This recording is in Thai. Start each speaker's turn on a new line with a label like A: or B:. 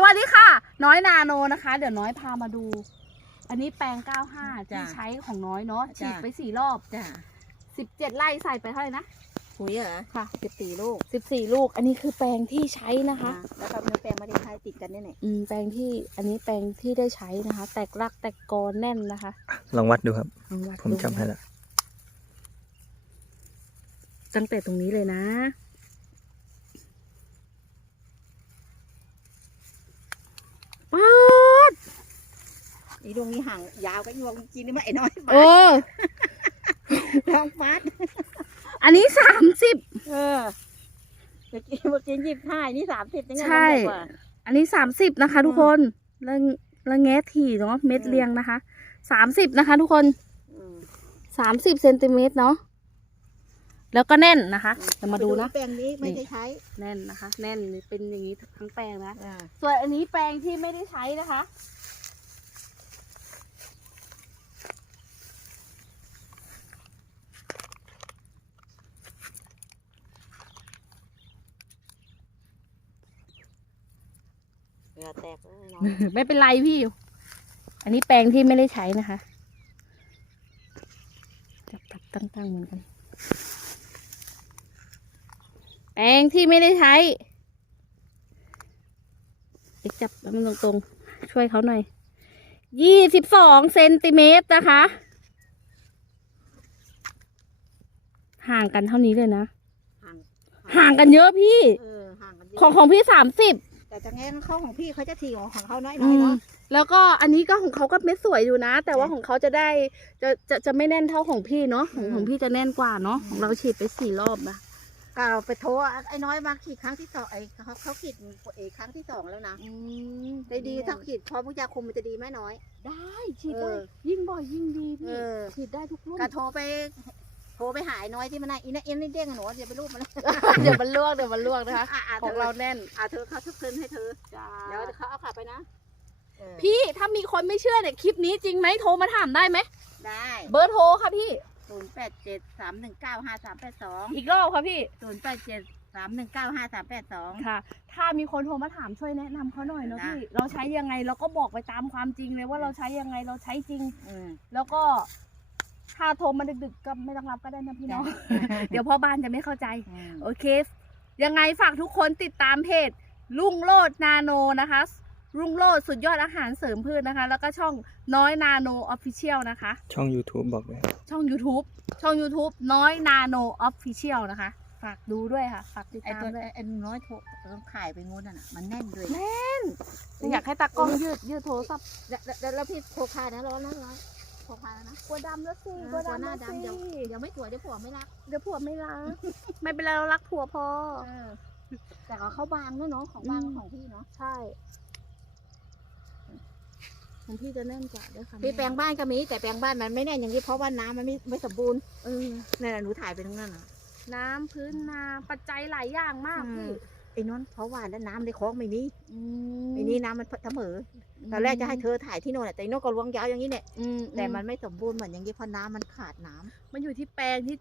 A: วัสดีค่ะน้อยนาโนนะคะเดี๋ยวน้อยพามาดู อันนี้แปลง95ที่ใช้ของน้อยเนาะฉีดไป4 รอบ
B: จ้ะ
A: 17 ไร่ใส่ไปเท่าไหร่นะ
B: ปุ๋ยเหรอ
A: ค่ะ
B: 14 ลูก
A: 14 ลูกอันนี้คือแปลงที่ใช้นะคะ
B: แล้วก็มีแปลงมาได้ใช้ติดกันนี่แหละ
A: แปลงที่อันนี้แปลงที่ได้ใช้นะคะ แตกรักแตกกอแน่นนะคะ
C: ลองวัดดูครับ
A: ลองวัด
C: ผมจำให้ละ
A: ตั้งแต่ตรงนี้เลยนะป๊าด
B: อีดวงนี้ห่างยาวก็ยวงกินนี่มาไอ้น้อย
A: โอ้
B: ลองฟัด
A: อันนี้30
B: เมื่อกี้25นี่30ยังไง
A: ใช่อันนี้30นะคะทุกคนแล้วแงะถี่เนาะเม็ดเรียงนะคะ30นะคะทุกคน30 เซนติเมตรเนาะแล้วก็แน่นนะคะจะมาดูนะ
B: แปลงนี้ไม่ได้ใช้
A: แน่นนะคะแน่นเป็นอย่างนี้ทั้งแปลงนะส่วนอันนี้แปลงที่ไม่ได้ใช้นะคะ
B: แตก
A: ไม่เป็นไรพี่อันนี้แปลงที่ไม่ได้ใช้นะคะจับตั้งเหมือนกันแปลงที่ไม่ได้ใช้จับมันตรงๆช่วยเขาหน่อย22 เซนติเมตรนะคะห่างกันเท่านี้เลยนะห่างกันเยอะพี่ของพี่30
B: แต่จะแง่เข้าของพี่เขาจะถี่ของเขาน้อยๆเนาะ
A: แล้วก็อันนี้ก็ของเขาก็เม็ดสวยอยู่นะแต่ว่าของเขาจะได้จะไม่แน่นเท่าของพี่เนาะของพี่จะแน่นกว่าเนาะของเราฉีดไป4 รอบนะ
B: ก็ไปโทรไอ้น้อยมาขีดครั้งที่2ไอ้เขาขีดครั้งที่2แล้วนะได้ดีถ้าขีดพอพุทธาคมมันจะดีไหมน้อย
A: ได้ฉีดได้ยิ่งบ่อยยิ่งดีพี่ฉีดได้ทุกรุ่น
B: ก็โทรไปหาไอ้น้อยที่มันอีน่าเอ็นนี่เด้งหนูอย่าไปรูปมัน
A: เดี๋ยวมันลวกนะคะของเราแน่น
B: เธอเขาทุกคืนให้เธอเดี๋ยวเขาเอาขับไปนะ
A: พี่ถ้ามีคนไม่เชื่อเนี่ยคลิปนี้จริงไหมโทรมาถามได้ไหม
B: ได้
A: เบอร์โทรค่ะพี่
B: 0873195382
A: อีกรอบค่ะพี่
B: 0873195382
A: ค่ะถ้ามีคนโทรมาถามช่วยแนะนำเขาหน่อยเนาะพี่เราใช้ยังไงเราก็บอกไปตามความจริงเลยว่าเราใช้ยังไงเราใช้จริงแล้วก็ถ้าโทรมาดึกๆก็ไม่ต้องรับก็ได้นะพี่น้องเดี๋ยวพ่อบ้านจะไม่เข้าใจโอเคยังไงฝากทุกคนติดตามเพจรุ่งโรจน์นาโนนะคะรุ่งโรจน์สุดยอดอาหารเสริมพืชนะคะแล้วก็ช่องน้อยนาโนออฟฟิเชียลนะคะ
C: ช่อง YouTube บอกเลย
A: ช่อง YouTube น้อยนาโนออฟฟิเชียลนะคะฝากดูด้วยค่ะฝากติดตามด้วย
B: ไอ้น้อยโทรต้องขายไปงูน่ะมันแน่นด้วย
A: แน่นอยากให้ตากล้องยืดโทรศัพท์
B: แล้วพี่โทรพานะร้อนนะโทรพานะ
A: กลัวดำแล้วสิกลัว
B: หน้าดำเดี๋ยวไม่ผัวเดี๋ยวผัวไม่รัก
A: ไม่เป็นไรเรารักผัวพอ
B: แต่เขาบางด้วยเนาะของบางของพี่เนาะ
A: ใช่ของพี่จะแน่นกว่าด้วยค่ะ
B: พี่แปลงบ้านก็มีแต่แปลงบ้านมันไม่แน่นอย่างนี้เพราะว่าน้ำมันไม่สมบูรณ์นี่แหละหนูถ่ายไปทั้งนั้นนะ
A: น้ำพื้นนาปัจจัยหลายอย่างมากพี่
B: ไอ้นนท์เพราะว่าแล้วน้ำในคลองไม่มีไอ้นี่น้ำมันเสมอตอนแรกจะให้เธอถ่ายที่โน่นแต่โน่นก็ล้วงยาวอย่างนี้เนี่ยแต่มันไม่สมบูรณ์เหมือนอย่างนี้เพราะน้ำมันขาดน้ำ
A: มันอยู่ที่แปลงที่